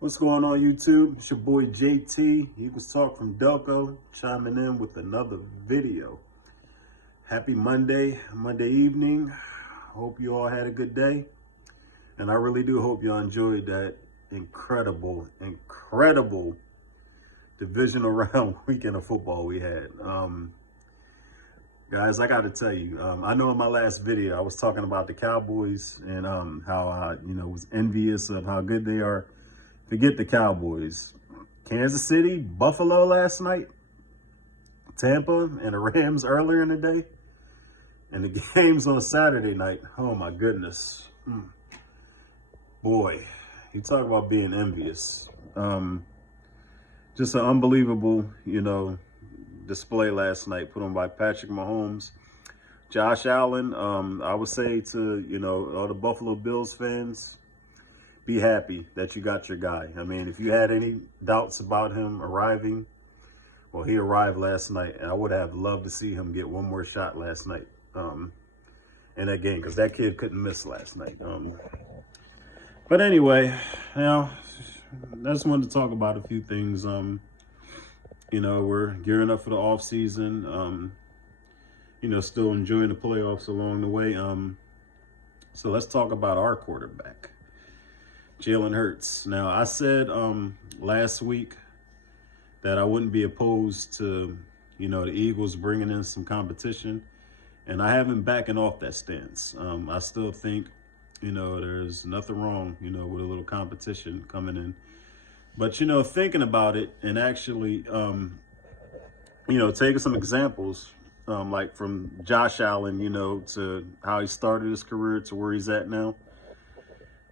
What's going on, YouTube? It's your boy JT, Eagles Talk from Delco, chiming in with another video. Happy Monday evening. Hope you all had a good day. And I really do hope y'all enjoyed that incredible divisional round weekend of football we had. Guys, I got to tell you, I know in my last video I was talking about the Cowboys and how I, was envious of how good they are. Forget the Cowboys. Kansas City, Buffalo last night, Tampa, and the Rams earlier in the day, and the games on Saturday night. Oh my goodness. Boy, you talk about being envious. Just an unbelievable, display last night put on by Patrick Mahomes. Josh Allen, I would say to, all the Buffalo Bills fans, be happy that you got your guy. I mean, if you had any doubts about him arriving, well, he arrived last night, and I would have loved to see him get one more shot last night in that game, because that kid couldn't miss last night. But anyway, I just wanted to talk about a few things. We're gearing up for the off season. Still enjoying the playoffs along the way. So let's talk about our quarterback, Jalen Hurts. Now, I said last week that I wouldn't be opposed to, the Eagles bringing in some competition, and I haven't backing off that stance. I still think, there's nothing wrong, with a little competition coming in. But, thinking about it and actually, taking some examples, like from Josh Allen, to how he started his career to where he's at now.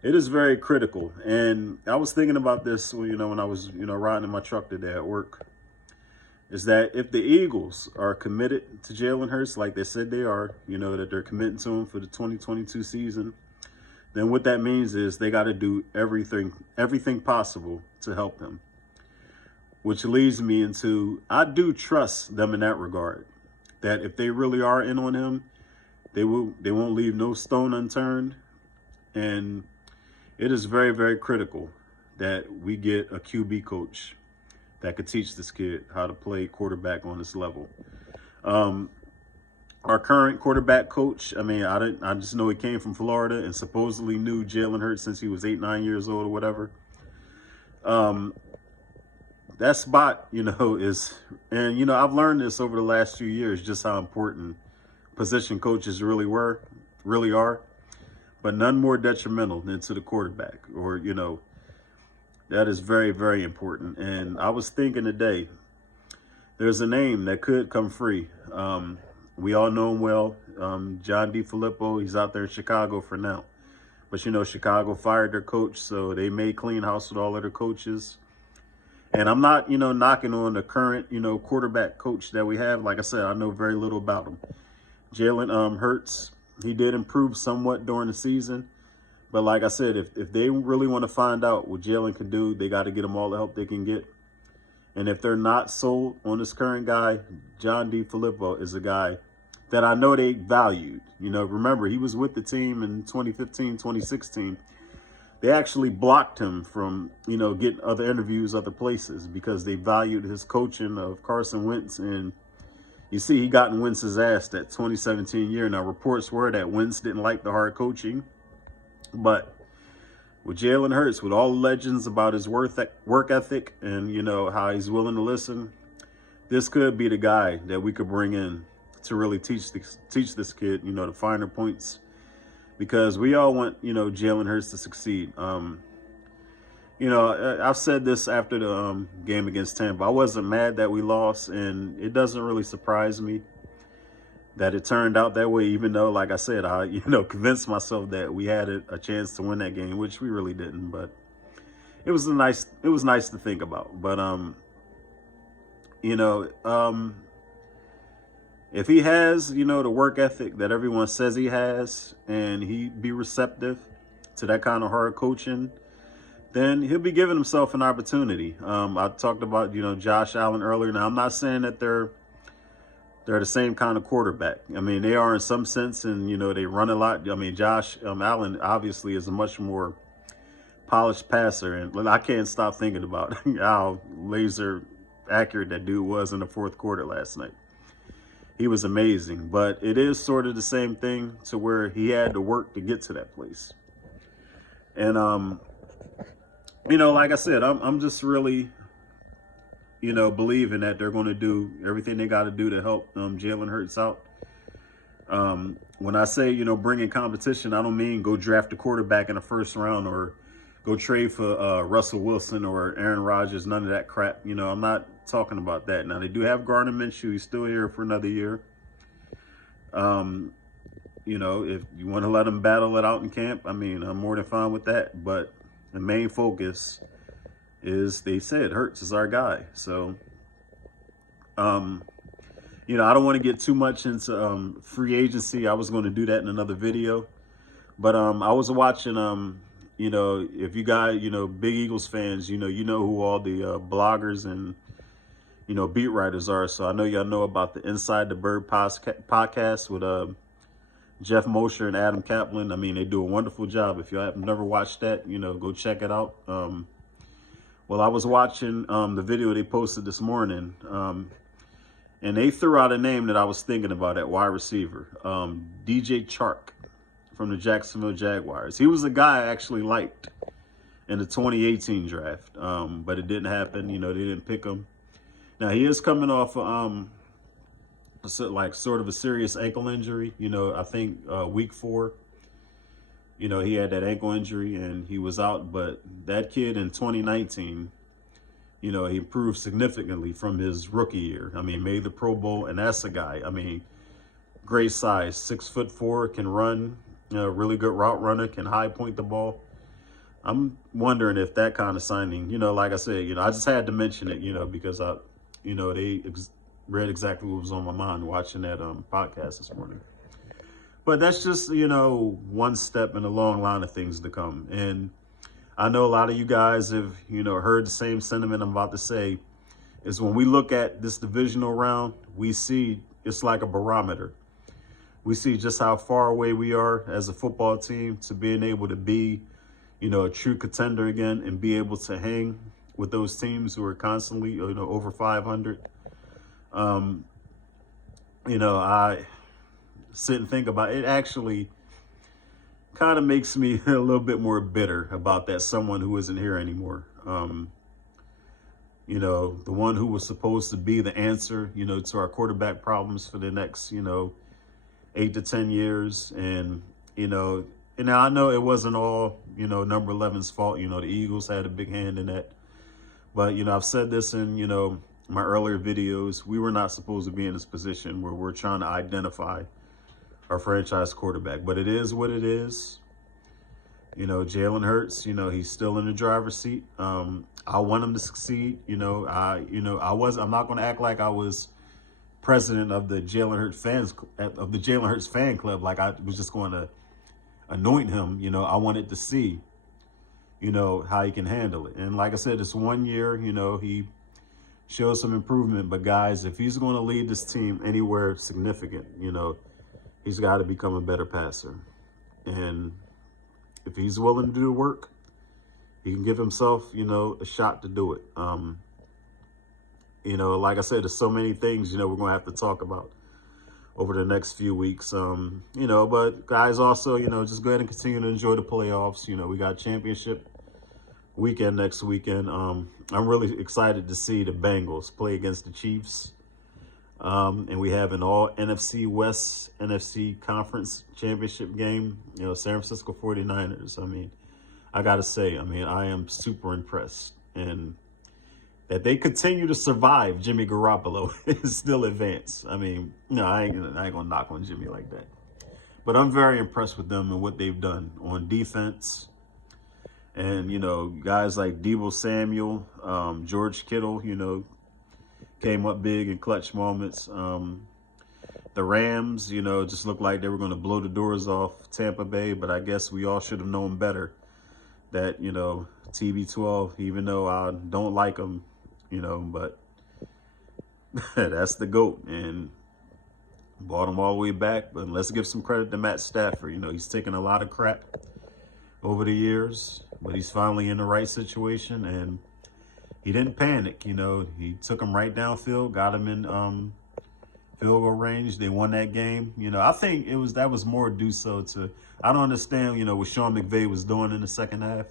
It is very critical. And I was thinking about this, when I was, riding in my truck today at work, is that if the Eagles are committed to Jalen Hurts, like they said they are, that they're committing to him for the 2022 season, then what that means is they got to do everything possible to help him. Which leads me into, I do trust them in that regard, that if they really are in on him, they won't leave no stone unturned. And it is very, very critical that we get a QB coach that could teach this kid how to play quarterback on this level. Our current quarterback coach, I just know he came from Florida and supposedly knew Jalen Hurts since he was 8-9 years old or whatever. That spot, is, and, I've learned this over the last few years, just how important position coaches really are. But none more detrimental than to the quarterback, or, that is very, very important. And I was thinking today, there's a name that could come free. We all know him well, John DeFilippo. He's out there in Chicago for now. But, Chicago fired their coach, so they may clean house with all of their coaches. And I'm not, knocking on the current, quarterback coach that we have. Like I said, I know very little about him. Jalen Hurts, he did improve somewhat during the season. But like I said, if they really want to find out what Jalen can do, they got to get him all the help they can get. And if they're not sold on this current guy, John DeFilippo is a guy that I know they valued. Remember, he was with the team in 2015, 2016. They actually blocked him from, getting other interviews other places because they valued his coaching of Carson Wentz. And you see, he got in Wentz's ass that 2017 year. Now, reports were that Wentz didn't like the hard coaching. But with Jalen Hurts, with all the legends about his work ethic and, how he's willing to listen, this could be the guy that we could bring in to really teach this kid, the finer points. Because we all want, Jalen Hurts to succeed. I've said this after the game against Tampa. I wasn't mad that we lost, and it doesn't really surprise me that it turned out that way, even though, like I said, I, convinced myself that we had a chance to win that game, which we really didn't. But it was nice to think about. But, if he has, the work ethic that everyone says he has, and he be receptive to that kind of hard coaching, then he'll be giving himself an opportunity. I talked about, Josh Allen earlier. Now, I'm not saying that they're the same kind of quarterback. They are in some sense, and, they run a lot. Josh Allen obviously is a much more polished passer. And I can't stop thinking about how laser accurate that dude was in the fourth quarter last night. He was amazing, but it is sort of the same thing to where he had to work to get to that place. And, like I said, I'm just really, believing that they're going to do everything they got to do to help Jalen Hurts out. When I say, bring in competition, I don't mean go draft a quarterback in the first round or go trade for Russell Wilson or Aaron Rodgers, none of that crap. I'm not talking about that. Now, they do have Gardner Minshew. He's still here for another year. If you want to let him battle it out in camp, I mean, I'm more than fine with that. But the main focus is, they said, Hurts is our guy. So, I don't want to get too much into free agency. I was going to do that in another video. But I was watching, if you guys, big Eagles fans, you know who all the bloggers and, beat writers are. So I know y'all know about the Inside the Bird podcast with Jeff Mosher and Adam Kaplan. I mean, they do a wonderful job. If you have never watched that, go check it out. Well, I was watching the video they posted this morning, and they threw out a name that I was thinking about at wide receiver, DJ Chark from the Jacksonville Jaguars. He was a guy I actually liked in the 2018 draft, but it didn't happen. They didn't pick him. Now, he is coming off sort of a serious ankle injury. I think week 4, he had that ankle injury and he was out. But that kid in 2019, he improved significantly from his rookie year. I mean, made the Pro Bowl, and that's a guy. I mean, great size, 6'4", can run, really good route runner, can high point the ball. I'm wondering if that kind of signing, like I said, I just had to mention it, because they read exactly what was on my mind watching that podcast this morning. But that's just, one step in a long line of things to come. And I know a lot of you guys have, heard the same sentiment I'm about to say, is when we look at this divisional round, we see it's like a barometer. We see just how far away we are as a football team to being able to be, a true contender again and be able to hang with those teams who are constantly, over 500. I sit and think about it. It actually kind of makes me a little bit more bitter about that someone who isn't here anymore. The one who was supposed to be the answer, to our quarterback problems for the next, 8 to 10 years. And, and I know it wasn't all, number 11's fault. The Eagles had a big hand in that. But, I've said this in, my earlier videos. We were not supposed to be in this position where we're trying to identify our franchise quarterback. But it is what it is. Jalen Hurts, he's still in the driver's seat. I want him to succeed. I'm not going to act like I was president of the Jalen Hurts fan club. Like I was just going to anoint him. I wanted to see, how he can handle it. And like I said, it's 1 year, he showed some improvement. But guys, if he's going to lead this team anywhere significant, he's got to become a better passer. And if he's willing to do the work, he can give himself, a shot to do it. Like I said, there's so many things, we're going to have to talk about over the next few weeks. But guys, also, just go ahead and continue to enjoy the playoffs. We got championship weekend next weekend. I'm really excited to see the Bengals play against the Chiefs. And we have an all NFC West, NFC Conference Championship game, San Francisco 49ers. I mean, I got to say, I am super impressed. And that they continue to survive Jimmy Garoppolo is still advanced. I ain't going to knock on Jimmy like that. But I'm very impressed with them and what they've done on defense. And, guys like Deebo Samuel, George Kittle, came up big in clutch moments. The Rams, just looked like they were going to blow the doors off Tampa Bay. But I guess we all should have known better that, TB12, even though I don't like him, but that's the GOAT. And brought him all the way back. But let's give some credit to Matt Stafford. He's taking a lot of crap. over the years, but he's finally in the right situation, and he didn't panic. You know, he took him right downfield, got him in field goal range. They won that game. You know, I think that was more due so to, I don't understand, you know, what Sean McVay was doing in the second half.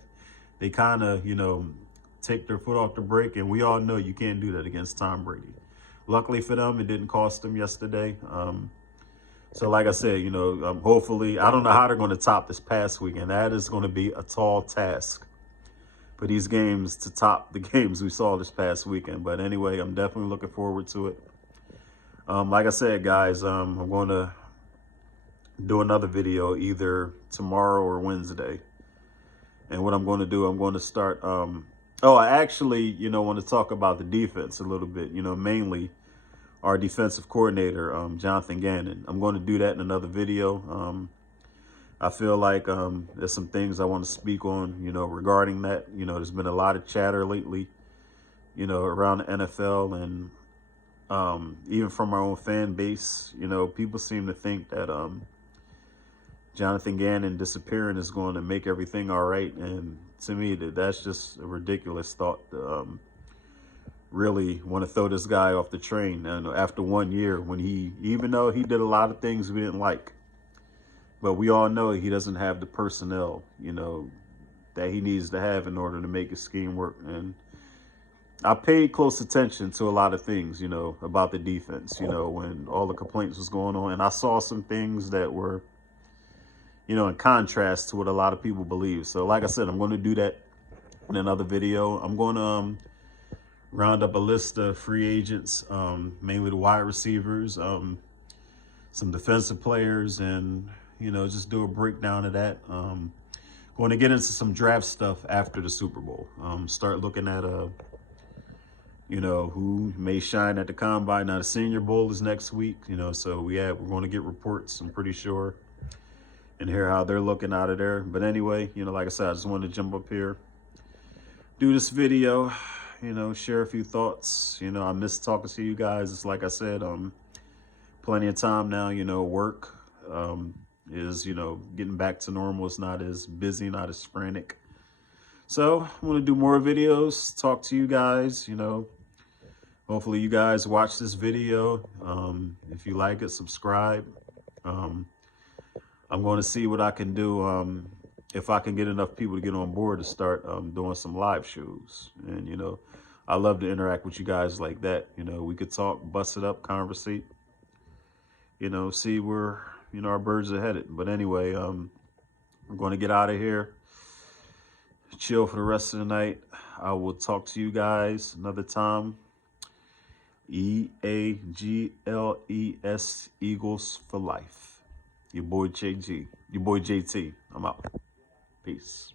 They kind of, you know, take their foot off the brake, and we all know you can't do that against Tom Brady. Luckily for them, it didn't cost them yesterday. So like I said, you know, hopefully, I don't know how they're going to top this past weekend. That is going to be a tall task for these games to top the games we saw this past weekend. But anyway, I'm definitely looking forward to it. Like I said, guys, I'm going to do another video either tomorrow or Wednesday. And what I'm going to do, I'm going to start, I actually, you know, want to talk about the defense a little bit, you know, mainly our defensive coordinator, Jonathan Gannon. I'm going to do that in another video. I feel like there's some things I want to speak on, you know, regarding that. You know, there's been a lot of chatter lately, you know, around the NFL, and even from our own fan base. You know, people seem to think that Jonathan Gannon disappearing is going to make everything all right. And to me, that's just a ridiculous thought to really want to throw this guy off the train. And after 1 year, when even though he did a lot of things we didn't like, but we all know he doesn't have the personnel, you know, that he needs to have in order to make his scheme work. And I paid close attention to a lot of things, you know, about the defense, you know, when all the complaints was going on. And I saw some things that were, you know, in contrast to what a lot of people believe. So like I said, I'm going to do that in another video. I'm going to round up a list of free agents, mainly the wide receivers, some defensive players, and, you know, just do a breakdown of that. Going to get into some draft stuff after the Super Bowl. Start looking at, you know, who may shine at the Combine. Now, the Senior Bowl is next week, you know, so we're going to get reports, I'm pretty sure, and hear how they're looking out of there. But anyway, you know, like I said, I just wanted to jump up here, do this video, you know, share a few thoughts. You know, I miss talking to you guys. It's like I said, plenty of time now, you know, work is, you know, getting back to normal. It's not as busy, not as frantic. So I want to do more videos, talk to you guys, you know. Hopefully you guys watch this video. If you like it, subscribe. I'm going to see what I can do, if I can get enough people to get on board to start doing some live shows. And, you know, I love to interact with you guys like that. You know, we could talk, bust it up, conversate, you know, see where, you know, our birds are headed. But anyway, I'm going to get out of here, chill for the rest of the night. I will talk to you guys another time. EAGLES, Eagles for life. Your boy JT. I'm out. Peace.